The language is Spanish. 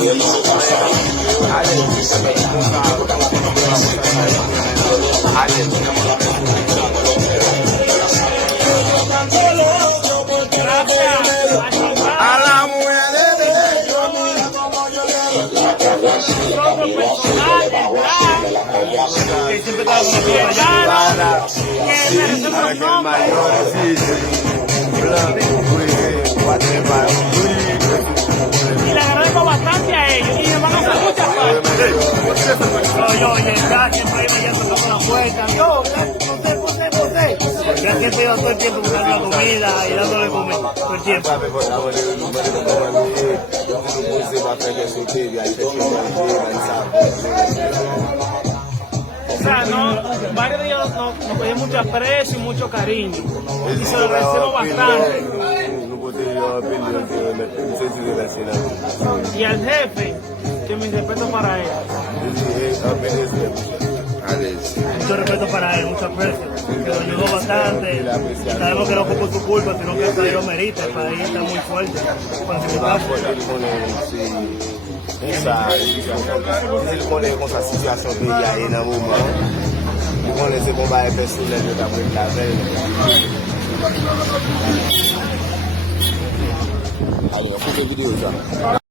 Que siempre estaba con la y le agradezco bastante a ellos y me van a hacer muchas cosas. Yo, ya siempre iba ya tocando la puerta. Yo, José. Ya siempre iba todo el tiempo buscando la comida y dándole comida todo el tiempo. O sea, varios de ellos nos cogían mucho aprecio y mucho cariño. Y se lo agradecemos bastante. Y al jefe, que mi respeto para él. Mucho respeto para él, mucho aprecio. Que lo ayudó bastante. Y sabemos que no fue por su culpa, sino que hasta lo merita. El país está muy fuerte. Il connaît comme sa situation qu'il y a dans le moment. Il connaît ce combat personnel de la veille. Allez, on fait des vidéos ça.